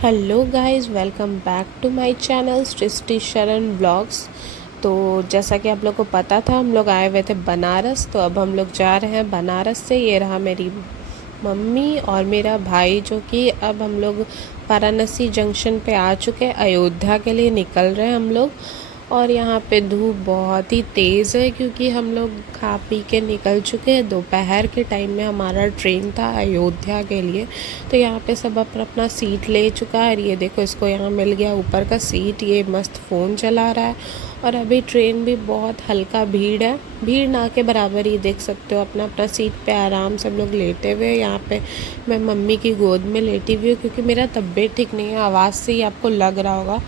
Hello guys, welcome back to my channel Srishti Sharan blogs. तो जैसा कि आप लोग को पता था, हम लोग आए हुए थे बनारस। तो अब हम लोग जा रहे हैं बनारस से। ये रहा मेरी मम्मी और मेरा भाई, जो कि अब हम लोग वाराणसी जंक्शन पे आ चुके हैं। अयोध्या के लिए निकल रहे हैं हम लोग। और यहाँ पे धूप बहुत ही तेज़ है, क्योंकि हम लोग खा पी के निकल चुके हैं। दोपहर के टाइम में हमारा ट्रेन था अयोध्या के लिए। तो यहाँ पे सब अपना अपना सीट ले चुका है। और ये देखो, इसको यहाँ मिल गया ऊपर का सीट। ये मस्त फ़ोन चला रहा है। और अभी ट्रेन भी बहुत हल्का भीड़ है, भीड़ ना के बराबर ही। देख सकते हो अपना अपना सीट पे आराम से हम लोग लेटे हुए। यहाँ पे मैं मम्मी की गोद में लेटी हुई हूँ, क्योंकि मेरा तबीयत ठीक नहीं है। आवाज़ से ही आपको लग रहा होगा।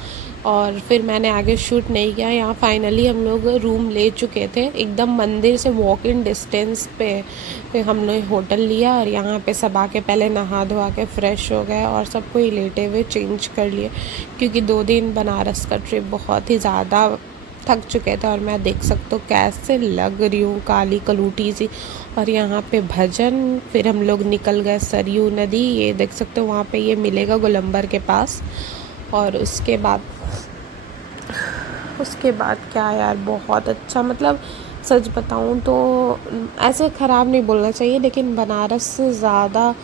और फिर मैंने आगे शूट नहीं किया। यहाँ फाइनली हम लोग रूम ले चुके थे, एकदम मंदिर से वॉक इन डिस्टेंस पे हमने होटल लिया। और यहाँ पे सब आके पहले नहा धोआ के फ्रेश हो गए और सबको ही लेटे हुए चेंज कर लिए, क्योंकि 2 दिन बनारस का ट्रिप बहुत ही ज़्यादा थक चुके थे। और मैं देख सकते हो कैसे लग रही हूँ, काली कलूटी सी। और यहाँ पे भजन, फिर हम लोग निकल गए सरयू नदी। ये देख सकते हो वहाँ पे ये मिलेगा गोलंबर के पास। और उसके बाद क्या यार, बहुत अच्छा। मतलब सच बताऊँ तो ऐसे ख़राब नहीं बोलना चाहिए, लेकिन बनारस से ज़्यादा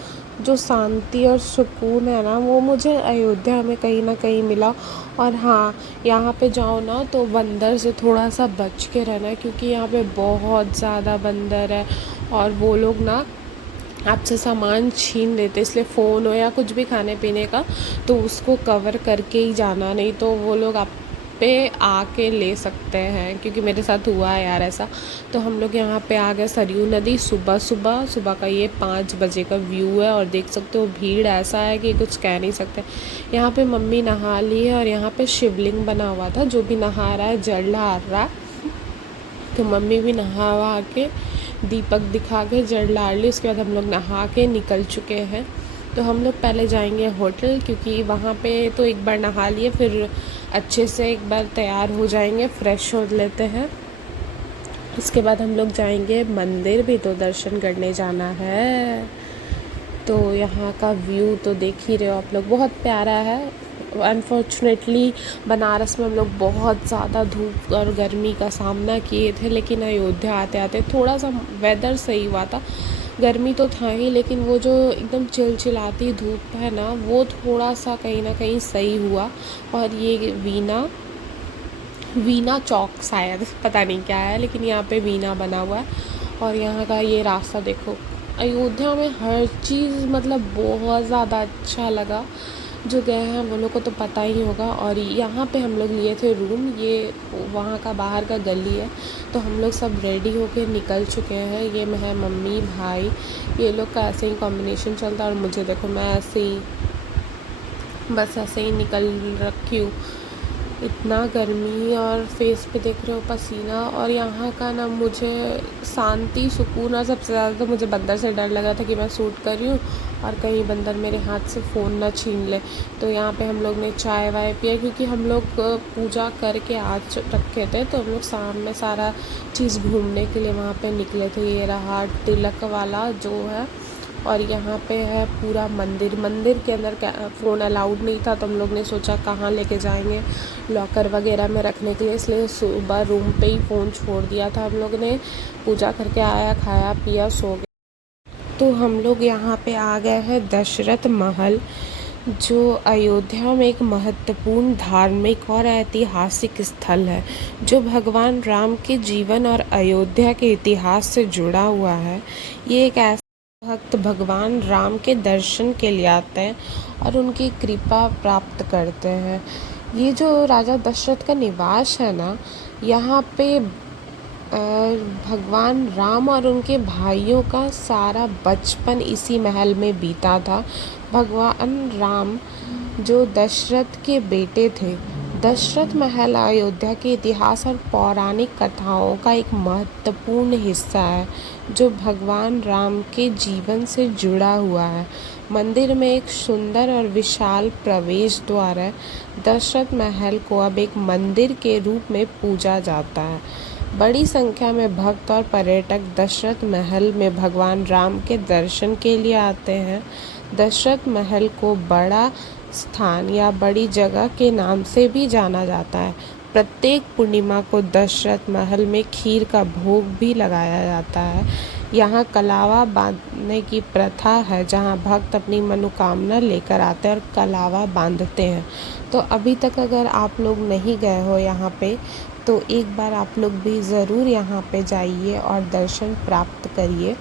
जो शांति और सुकून है ना, वो मुझे अयोध्या में कहीं ना कहीं मिला। और हाँ, यहाँ पे जाओ ना तो बंदर से थोड़ा सा बच के रहना, क्योंकि यहाँ पे बहुत ज़्यादा बंदर है। और वो लोग ना आपसे सामान छीन लेते, इसलिए फ़ोन हो या कुछ भी खाने पीने का, तो उसको कवर करके ही जाना, नहीं तो वो लोग आप पे आके ले सकते हैं। क्योंकि मेरे साथ हुआ है यार ऐसा। तो हम लोग यहाँ पे आ गए सरयू नदी। सुबह का ये 5 बजे का व्यू है। और देख सकते हो भीड़ ऐसा है कि कुछ कह नहीं सकते। यहाँ पे मम्मी नहा ली है, और यहाँ पे शिवलिंग बना हुआ था। जो भी नहा रहा है जल ढार रहा है। तो मम्मी भी नहा वहा के दीपक दिखा के जल डाल ली। उसके बाद हम लोग नहा के निकल चुके हैं। तो हम लोग पहले जाएंगे होटल, क्योंकि वहाँ पे तो एक बार नहा लिए, फिर अच्छे से एक बार तैयार हो जाएंगे, फ्रेश हो लेते हैं। उसके बाद हम लोग जाएंगे मंदिर, भी तो दर्शन करने जाना है। तो यहाँ का व्यू तो देख ही रहे हो आप लोग, बहुत प्यारा है। अनफॉर्चुनेटली बनारस में हम लोग बहुत ज़्यादा धूप और गर्मी का सामना किए थे, लेकिन अयोध्या आते आते थोड़ा सा वेदर सही हुआ था। गर्मी तो था ही, लेकिन वो जो एकदम चिलचिलाती धूप है ना, वो थोड़ा सा कहीं ना कहीं सही हुआ। और ये वीना वीना चौक, शायद पता नहीं क्या है, लेकिन यहाँ पे वीना बना हुआ है। और यहाँ का ये रास्ता देखो। अयोध्या में हर चीज़ मतलब बहुत ज़्यादा अच्छा लगा। जो गए हैं वो लोग को तो पता ही होगा। और यहाँ पे हम लोग लिए थे रूम, ये वहाँ का बाहर का गली है। तो हम लोग सब रेडी होके निकल चुके हैं। ये मैं है मम्मी भाई, ये लोग का ऐसे ही कॉम्बिनेशन चलता है। और मुझे देखो, मैं ऐसे ही बस ऐसे ही निकल रखी हूँ। इतना गर्मी, और फेस पे देख रहे हो पसीना। और यहाँ का ना मुझे शांति, सुकून, और सबसे ज़्यादा तो मुझे बंदर से डर लग रहा था कि मैं शूट कर रही हूँ और कहीं बंदर मेरे हाथ से फ़ोन ना छीन ले। तो यहाँ पे हम लोग ने चाय वाय पिया, क्योंकि हम लोग पूजा करके आ रखे थे। तो हम लोग शाम में सारा चीज़ घूमने के लिए वहाँ पे निकले थे। ये रहा तिलक वाला जो है। और यहाँ पे है पूरा मंदिर। मंदिर के अंदर फ़ोन अलाउड नहीं था, तो हम लोग ने सोचा कहाँ लेके जाएंगे लॉकर वगैरह में रखने के लिए, इसलिए सुबह रूम पे ही फ़ोन छोड़ दिया था हम लोग ने। पूजा करके आया, खाया पिया, सो गए। तो हम लोग यहाँ पे आ गए हैं दशरथ महल, जो अयोध्या में एक महत्वपूर्ण धार्मिक और ऐतिहासिक स्थल है, जो भगवान राम के जीवन और अयोध्या के इतिहास से जुड़ा हुआ है। ये एक ऐसा भक्त भगवान राम के दर्शन के लिए आते हैं और उनकी कृपा प्राप्त करते हैं। ये जो राजा दशरथ का निवास है ना, यहाँ पे भगवान राम और उनके भाइयों का सारा बचपन इसी महल में बीता था। भगवान राम जो दशरथ के बेटे थे। दशरथ महल अयोध्या के इतिहास और पौराणिक कथाओं का एक महत्वपूर्ण हिस्सा है, जो भगवान राम के जीवन से जुड़ा हुआ है। मंदिर में एक सुंदर और विशाल प्रवेश द्वार है। दशरथ महल को अब एक मंदिर के रूप में पूजा जाता है। बड़ी संख्या में भक्त और पर्यटक दशरथ महल में भगवान राम के दर्शन के लिए आते हैं। दशरथ महल को बड़ा स्थान या बड़ी जगह के नाम से भी जाना जाता है। प्रत्येक पूर्णिमा को दशरथ महल में खीर का भोग भी लगाया जाता है। यहाँ कलावा बांधने की प्रथा है, जहाँ भक्त अपनी मनोकामना लेकर आते हैं और कलावा बांधते हैं। तो अभी तक अगर आप लोग नहीं गए हो यहाँ पे, तो एक बार आप लोग भी ज़रूर यहाँ पे जाइए और दर्शन प्राप्त करिए।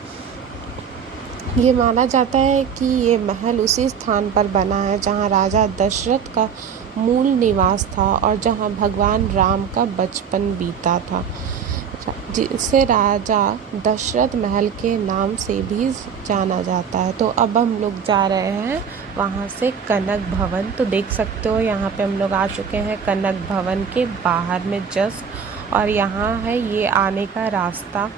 ये माना जाता है कि ये महल उसी स्थान पर बना है जहाँ राजा दशरथ का मूल निवास था और जहाँ भगवान राम का बचपन बीता था, जिसे राजा दशरथ महल के नाम से भी जाना जाता है। तो अब हम लोग जा रहे हैं वहाँ से कनक भवन। तो देख सकते हो यहाँ पे हम लोग आ चुके हैं कनक भवन के बाहर में जस्ट, और यहाँ है ये आने का रास्ता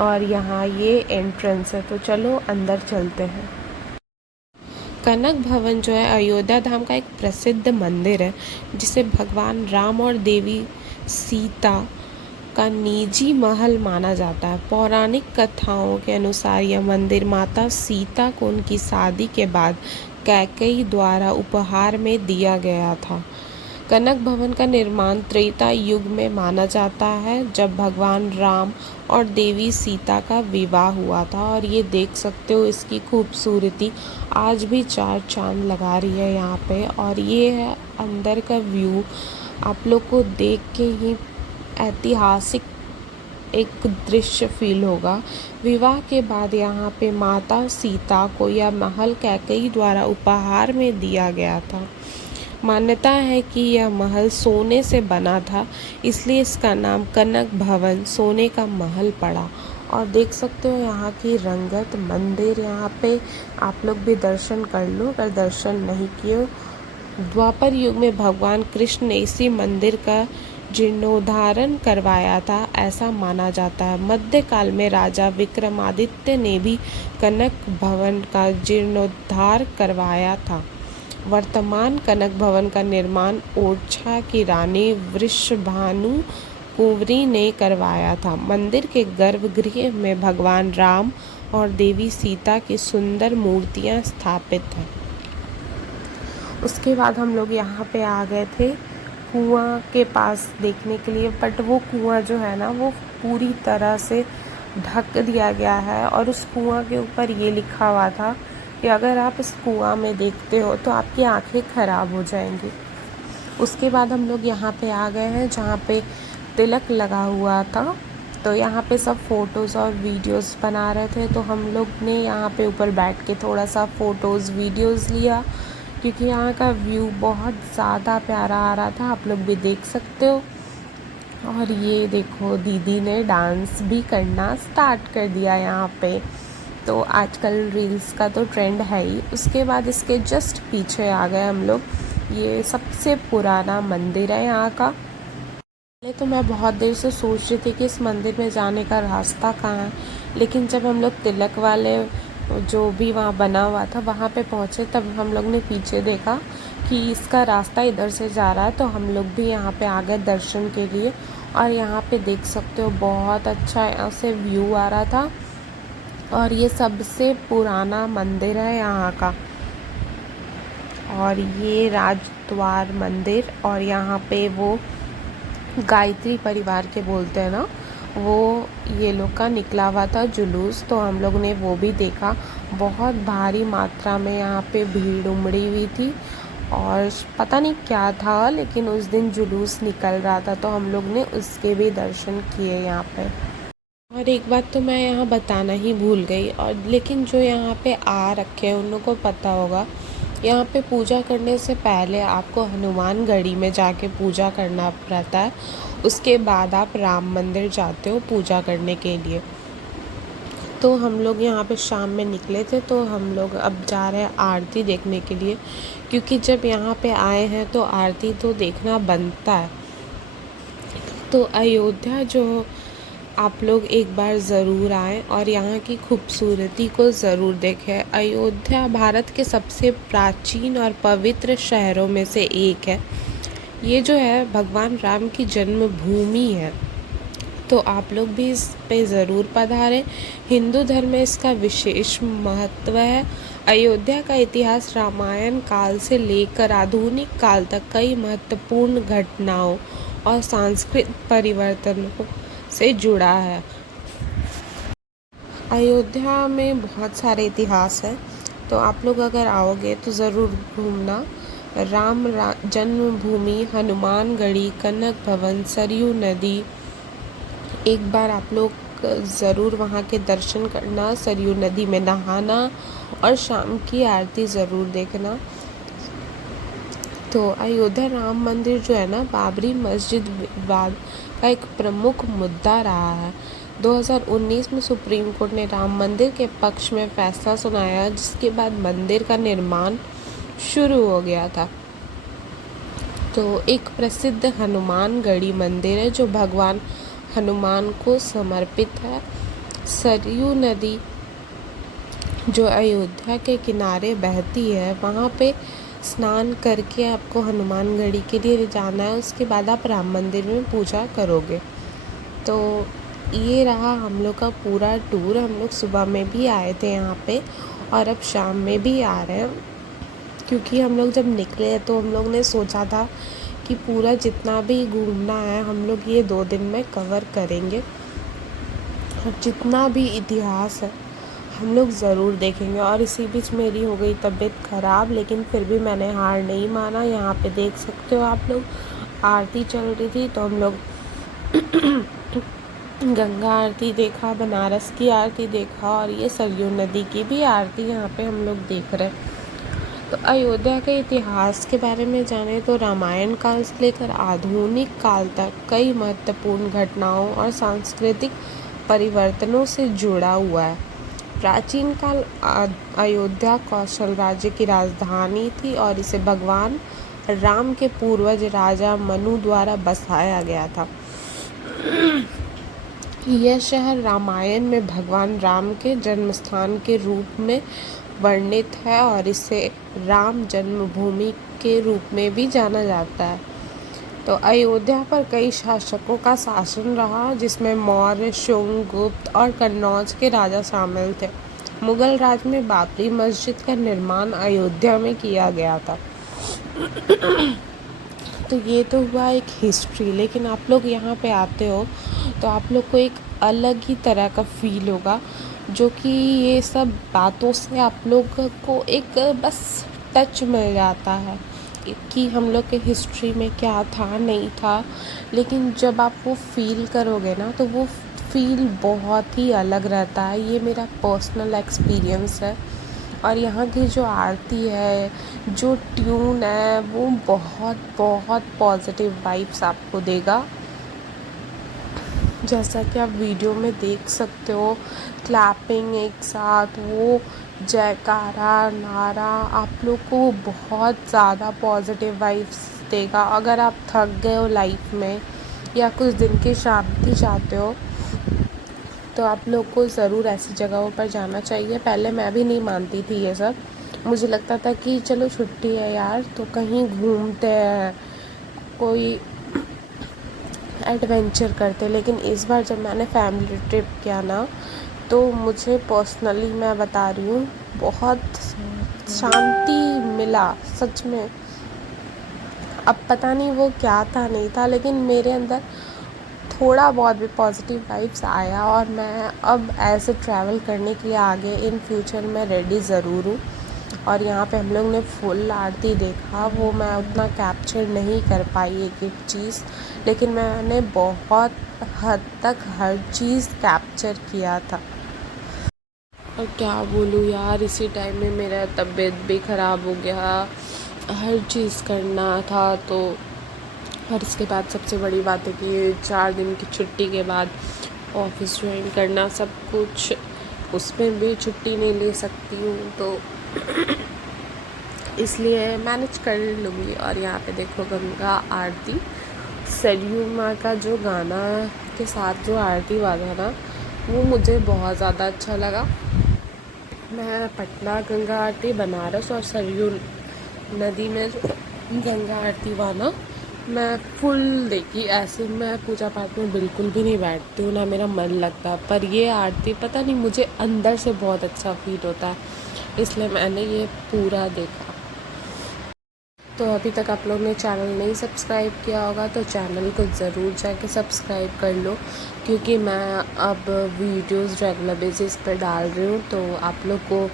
और यहाँ ये एंट्रेंस है। तो चलो अंदर चलते हैं। कनक भवन जो है अयोध्या धाम का एक प्रसिद्ध मंदिर है, जिसे भगवान राम और देवी सीता का निजी महल माना जाता है। पौराणिक कथाओं के अनुसार यह मंदिर माता सीता को उनकी शादी के बाद कैकेयी द्वारा उपहार में दिया गया था। कनक भवन का निर्माण त्रेता युग में माना जाता है, जब भगवान राम और देवी सीता का विवाह हुआ था। और ये देख सकते हो इसकी खूबसूरती आज भी चार चांद लगा रही है यहाँ पे। और ये है अंदर का व्यू, आप लोग को देख के ही ऐतिहासिक एक दृश्य फील होगा। विवाह के बाद यहाँ पे माता सीता को यह महल कैकेयी द्वारा उपहार में दिया गया था। मान्यता है कि यह महल सोने से बना था, इसलिए इसका नाम कनक भवन सोने का महल पड़ा। और देख सकते हो यहाँ की रंगत मंदिर, यहाँ पे आप लोग भी दर्शन कर लो अगर दर्शन नहीं किए। द्वापर युग में भगवान कृष्ण ने इसी मंदिर का जीर्णोद्धारण करवाया था, ऐसा माना जाता है। मध्यकाल में राजा विक्रमादित्य ने भी कनक भवन का जीर्णोद्धार करवाया था। वर्तमान कनक भवन का निर्माण ओरछा की रानी वृषभानु कुंवरी ने करवाया था। मंदिर के गर्भगृह में भगवान राम और देवी सीता की सुंदर मूर्तियां स्थापित हैं। उसके बाद हम लोग यहाँ पे आ गए थे कुआं के पास देखने के लिए, बट वो कुआं जो है ना वो पूरी तरह से ढक दिया गया है। और उस कुआं के ऊपर ये लिखा हुआ था कि अगर आप इस कुआं में देखते हो तो आपकी आंखें ख़राब हो जाएंगी। उसके बाद हम लोग यहाँ पे आ गए हैं जहाँ पे तिलक लगा हुआ था। तो यहाँ पे सब फ़ोटोज़ और वीडियोस बना रहे थे, तो हम लोग ने यहाँ पे ऊपर बैठ के थोड़ा सा फ़ोटोज़ वीडियोस लिया, क्योंकि यहाँ का व्यू बहुत ज़्यादा प्यारा आ रहा था। आप लोग भी देख सकते हो। और ये देखो दीदी ने डांस भी करना स्टार्ट कर दिया यहाँ पे। तो आजकल रील्स का तो ट्रेंड है ही। उसके बाद इसके जस्ट पीछे आ गए हम लोग, ये सबसे पुराना मंदिर है यहाँ का। पहले तो मैं बहुत देर से सोच रही थी कि इस मंदिर में जाने का रास्ता कहाँ है, लेकिन जब हम लोग तिलक वाले जो भी वहाँ बना हुआ था वहाँ पे पहुँचे, तब हम लोग ने पीछे देखा कि इसका रास्ता इधर से जा रहा है। तो हम लोग भी यहाँ पे आ गए दर्शन के लिए। और यहाँ पे देख सकते हो बहुत अच्छा ऐसे व्यू आ रहा था। और ये सबसे पुराना मंदिर है यहाँ का। और ये राजद्वार मंदिर, और यहाँ पे वो गायत्री परिवार के बोलते हैं ना, वो ये लोग का निकला हुआ था जुलूस। तो हम लोग ने वो भी देखा। बहुत भारी मात्रा में यहाँ पे भीड़ उमड़ी हुई थी और पता नहीं क्या था, लेकिन उस दिन जुलूस निकल रहा था, तो हम लोग ने उसके भी दर्शन किए यहाँ पे। और एक बात तो मैं यहाँ बताना ही भूल गई, और लेकिन जो यहाँ पे आ रखे हैं उन लोगों को पता होगा, यहाँ पे पूजा करने से पहले आपको हनुमान गढ़ी में जाके पूजा करना रहता है। उसके बाद आप राम मंदिर जाते हो पूजा करने के लिए। तो हम लोग यहाँ पे शाम में निकले थे, तो हम लोग अब जा रहे हैं आरती देखने के लिए, क्योंकि जब यहाँ पे आए हैं तो आरती तो देखना बनता है। तो अयोध्या जो आप लोग एक बार ज़रूर आएँ और यहाँ की खूबसूरती को ज़रूर देखें। अयोध्या भारत के सबसे प्राचीन और पवित्र शहरों में से एक है। ये जो है भगवान राम की जन्मभूमि है, तो आप लोग भी इस पे ज़रूर पधारें। हिंदू धर्म में इसका विशेष महत्व है। अयोध्या का इतिहास रामायण काल से लेकर आधुनिक काल तक कई महत्वपूर्ण घटनाओं और सांस्कृतिक परिवर्तनों से जुड़ा है। अयोध्या में बहुत सारे इतिहास हैं, तो आप लोग अगर आओगे तो ज़रूर घूमना। जन्मभूमि, हनुमानगढ़ी, कनक भवन, सरयू नदी, एक बार आप लोग ज़रूर वहाँ के दर्शन करना, सरयू नदी में नहाना और शाम की आरती ज़रूर देखना। तो अयोध्या राम मंदिर जो है ना, बाबरी मस्जिद विवाद का एक प्रमुख मुद्दा रहा है। 2019 में सुप्रीम कोर्ट ने राम मंदिर के पक्ष में फैसला सुनाया, जिसके बाद मंदिर का निर्माण शुरू हो गया था। तो एक प्रसिद्ध हनुमानगढ़ी मंदिर है जो भगवान हनुमान को समर्पित है। सरयू नदी जो अयोध्या के किनारे बहती है, वहाँ पे स्नान करके आपको हनुमानगढ़ी के लिए जाना है। उसके बाद आप राम मंदिर में पूजा करोगे। तो ये रहा हम लोग का पूरा टूर। हम लोग सुबह में भी आए थे यहाँ पे और अब शाम में भी आ रहे हैं, क्योंकि हम लोग जब निकले तो हम लोग ने सोचा था कि पूरा जितना भी घूमना है हम लोग ये 2 दिन में कवर करेंगे और जितना भी इतिहास है हम लोग ज़रूर देखेंगे। और इसी बीच मेरी हो गई तबीयत ख़राब, लेकिन फिर भी मैंने हार नहीं माना। यहाँ पे देख सकते हो आप लोग, आरती चल रही थी तो हम लोग गंगा आरती देखा, बनारस की आरती देखा और ये सरयू नदी की भी आरती यहाँ पे हम लोग देख रहे हैं। तो अयोध्या के इतिहास के बारे में जाने तो रामायण काल से लेकर आधुनिक काल तक कई महत्वपूर्ण घटनाओं और सांस्कृतिक परिवर्तनों से जुड़ा हुआ है। प्राचीन काल अयोध्या कौशल राज्य की राजधानी थी और इसे भगवान राम के पूर्वज राजा मनु द्वारा बसाया गया था। यह शहर रामायण में भगवान राम के जन्म स्थान के रूप में वर्णित है और इसे राम जन्मभूमि के रूप में भी जाना जाता है। तो अयोध्या पर कई शासकों का शासन रहा, जिसमें मौर्य, शुंग, गुप्त और कन्नौज के राजा शामिल थे। मुगल राज में बाबरी मस्जिद का निर्माण अयोध्या में किया गया था। तो ये तो हुआ एक हिस्ट्री, लेकिन आप लोग यहाँ पे आते हो तो आप लोग को एक अलग ही तरह का फील होगा, जो कि ये सब बातों से आप लोग को एक बस टच मिल जाता है कि हम लोग के हिस्ट्री में क्या था नहीं था। लेकिन जब आप वो फील करोगे ना तो वो फील बहुत ही अलग रहता है। ये मेरा पर्सनल एक्सपीरियंस है। और यहाँ की जो आरती है, जो ट्यून है, वो बहुत बहुत पॉजिटिव वाइब्स आपको देगा। जैसा कि आप वीडियो में देख सकते हो, क्लैपिंग एक साथ, वो जयकारा नारा आप लोग को बहुत ज़्यादा पॉजिटिव वाइब्स देगा। अगर आप थक गए हो लाइफ में या कुछ दिन की शांति चाहते हो तो आप लोग को ज़रूर ऐसी जगहों पर जाना चाहिए। पहले मैं भी नहीं मानती थी ये सब, मुझे लगता था कि चलो छुट्टी है यार तो कहीं घूमते हैं, कोई एडवेंचर करते। लेकिन इस बार जब मैंने फैमिली ट्रिप किया ना, तो मुझे पर्सनली मैं बता रही हूँ बहुत शांति मिला सच में। अब पता नहीं वो क्या था नहीं था, लेकिन मेरे अंदर थोड़ा बहुत भी पॉजिटिव वाइब्स आया और मैं अब ऐसे ट्रैवल करने के लिए आगे इन फ्यूचर में रेडी ज़रूर हूँ। और यहाँ पे हम लोग ने फुल आरती देखा, वो मैं उतना कैप्चर नहीं कर पाई एक एक चीज़, लेकिन मैंने बहुत हद तक हर चीज़ कैप्चर किया था। और क्या बोलूँ यार, इसी टाइम में मेरा तबीयत भी ख़राब हो गया, हर चीज़ करना था। तो और इसके बाद सबसे बड़ी बात है कि 4 दिन की छुट्टी के बाद ऑफिस ज्वाइन करना, सब कुछ, उसमें भी छुट्टी नहीं ले सकती हूँ, तो इसलिए मैनेज कर लूँगी। और यहाँ पे देखो गंगा आरती, सरयू माँ का जो गाना के साथ जो आरती हुआ था ना, वो मुझे बहुत ज़्यादा अच्छा लगा। मैं पटना गंगा आरती, बनारस और सरयू नदी में जो गंगा आरती हुआ ना, मैं फुल देखी। ऐसे मैं पूजा पाठ में बिल्कुल भी नहीं बैठती हूँ, ना मेरा मन लगता, पर ये आरती पता नहीं मुझे अंदर से बहुत अच्छा फील होता है। इसलिए मैंने ये पूरा देखा। तो अभी तक आप लोग ने चैनल नहीं सब्सक्राइब किया होगा तो चैनल को ज़रूर जाके सब्सक्राइब कर लो, क्योंकि मैं अब वीडियोस रेगुलर बेसिस पर डाल रही हूँ, तो आप लोग को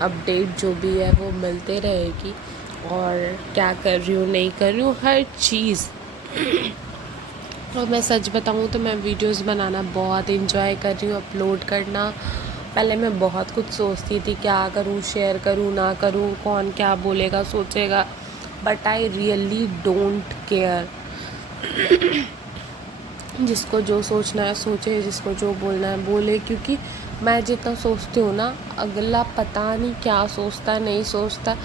अपडेट जो भी है वो मिलते रहेगी, और क्या कर रही हूँ नहीं कर रही हूँ हर चीज़। और मैं सच बताऊँ तो मैं वीडियोस बनाना बहुत इंजॉय कर रही हूँ, अपलोड करना। पहले मैं बहुत कुछ सोचती थी, क्या करूँ, शेयर करूँ ना करूँ, कौन क्या बोलेगा सोचेगा, but I really don't care. जिसको जो सोचना है सोचे, जिसको जो बोलना है बोले, क्योंकि मैं जितना सोचती हूँ ना, अगला पता नहीं क्या सोचता नहीं सोचता,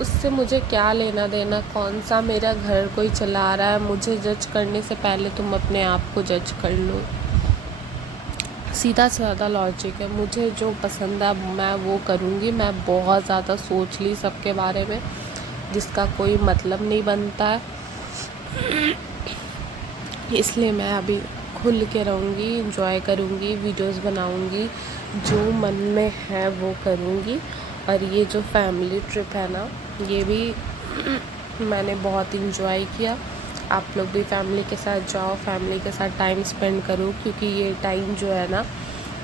उससे मुझे क्या लेना देना। कौन सा मेरा घर कोई चला रहा है, मुझे जज करने से पहले तुम अपने आप को जज कर लो। सीधा साधा लॉजिक है। मुझे जो पसंद है मैं वो करूँगी। मैं बहुत ज़्यादा सोच ली सबके बारे में, जिसका कोई मतलब नहीं बनता है, इसलिए मैं अभी खुल के रहूँगी, इंजॉय करूँगी, वीडियोस बनाऊँगी, जो मन में है वो करूँगी। और ये जो फैमिली ट्रिप है ना, ये भी मैंने बहुत इंजॉय किया। आप लोग भी फैमिली के साथ जाओ, फैमिली के साथ टाइम स्पेंड करो, क्योंकि ये टाइम जो है ना,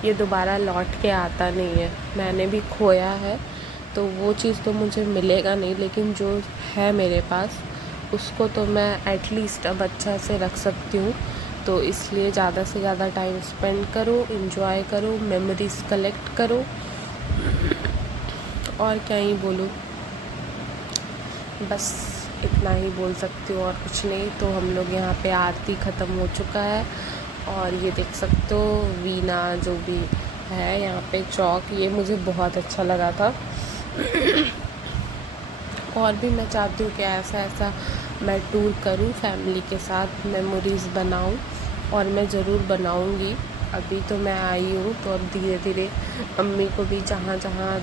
ये दोबारा लौट के आता नहीं है। मैंने भी खोया है, तो वो चीज़ तो मुझे मिलेगा नहीं, लेकिन जो है मेरे पास उसको तो मैं एटलीस्ट अब अच्छा से रख सकती हूँ। तो इसलिए ज़्यादा से ज़्यादा टाइम स्पेंड करो, इन्जॉय करो, मेमोरीज़ कलेक्ट करो, और क्या ही बोलूँ, बस इतना ही बोल सकती हूँ और कुछ नहीं। तो हम लोग यहाँ पे आरती ख़त्म हो चुका है, और ये देख सकते हो वीना जो भी है यहाँ पे चौक, ये मुझे बहुत अच्छा लगा था। और भी मैं चाहती हूँ कि ऐसा ऐसा मैं टूर करूँ फैमिली के साथ, मेमोरीज़ बनाऊँ, और मैं ज़रूर बनाऊँगी। अभी तो मैं आई हूँ, तो अब धीरे धीरे अम्मी को भी जहाँ जहाँ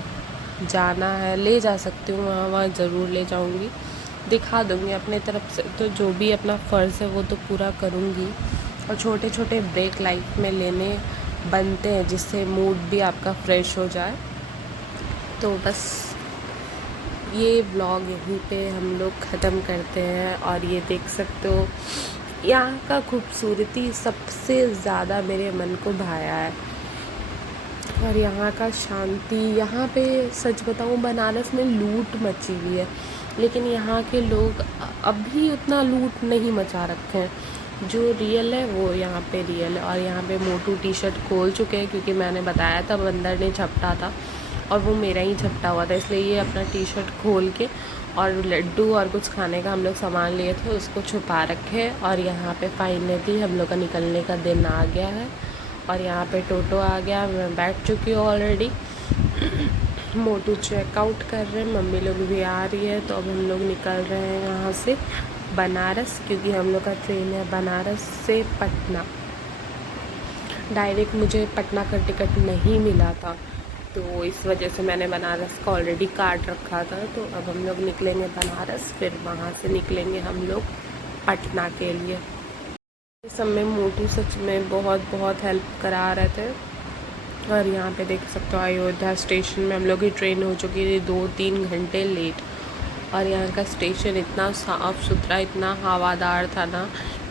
जाना है ले जा सकती हूँ, वहाँ वहाँ ज़रूर ले जाऊँगी, दिखा दूँगी अपने तरफ से। तो जो भी अपना फ़र्ज़ है वो तो पूरा करूँगी। और छोटे छोटे ब्रेक लाइफ में लेने बनते हैं, जिससे मूड भी आपका फ़्रेश हो जाए। तो बस ये व्लॉग यहीं पे हम लोग ख़त्म करते हैं। और ये देख सकते हो यहाँ का खूबसूरती सबसे ज़्यादा मेरे मन को भाया है, और यहाँ का शांति। यहाँ पे सच बताऊँ, बनारस में लूट मची हुई है, लेकिन यहाँ के लोग अभी उतना लूट नहीं मचा रखे हैं। जो रियल है वो यहाँ पे रियल है। और यहाँ पे मोटू टी शर्ट खोल चुके हैं, क्योंकि मैंने बताया था बंदर ने झपटा था, और वो मेरा ही झपटा हुआ था, इसलिए ये अपना टी शर्ट खोल के और लड्डू और कुछ खाने का हम लोग सामान लिए थे उसको छुपा रखे। और यहाँ पे फाइनली हम लोग का निकलने का दिन आ गया है, और यहाँ पे टोटो आ गया, मैं बैठ चुकी हूँ ऑलरेडी। मोटू चेकआउट कर रहे हैं, मम्मी लोग भी आ रही है, तो अब हम लोग निकल रहे हैं यहाँ से बनारस, क्योंकि हम लोग का ट्रेन है बनारस से पटना। डायरेक्ट मुझे पटना का टिकट नहीं मिला था, तो इस वजह से मैंने बनारस का ऑलरेडी कार्ड रखा था। तो अब हम लोग निकलेंगे बनारस, फिर वहाँ से निकलेंगे हम लोग पटना के लिए। इस सब में मोटू सच में बहुत बहुत हेल्प करा रहे थे। और यहाँ पे देख सकते हो अयोध्या स्टेशन में हम लोग की ट्रेन हो चुकी थी 2-3 घंटे लेट। और यहाँ का स्टेशन इतना साफ़ सुथरा, इतना हवादार था ना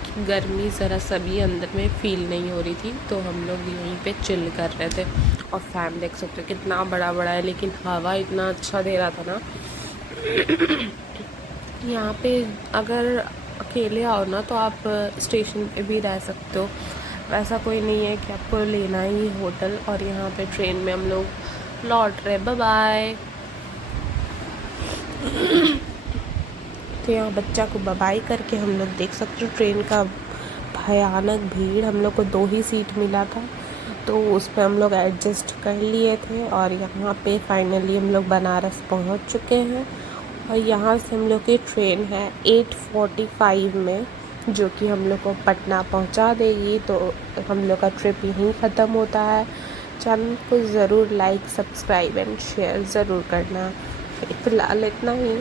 कि गर्मी ज़रा सभी अंदर में फ़ील नहीं हो रही थी। तो हम लोग यहीं पे चिल कर रहे थे। और फैन देख सकते हो कितना बड़ा बड़ा है, लेकिन हवा इतना अच्छा दे रहा था ना। यहाँ पे अगर अकेले आओ ना तो आप स्टेशन पे भी रह सकते हो, वैसा कोई नहीं है कि आपको लेना ही होटल। और यहाँ पे ट्रेन में हम लोग लौट रहे, बाय बाय। तो यहाँ बच्चा को बाय करके हम लोग देख सकते हो ट्रेन का भयानक भीड़। हम लोग को 2 ही सीट मिला था, तो उस पर हम लोग एडजस्ट कर लिए थे। और यहाँ पे फाइनली हम लोग बनारस पहुँच चुके हैं। और यहाँ से हम लोग की ट्रेन है 8:45 में, जो कि हम लोग को पटना पहुँचा देगी। तो हम लोग का ट्रिप यहीं ख़त्म होता है। चैनल को ज़रूर लाइक, सब्सक्राइब एंड शेयर ज़रूर करना। फ़िलहाल इतना ही।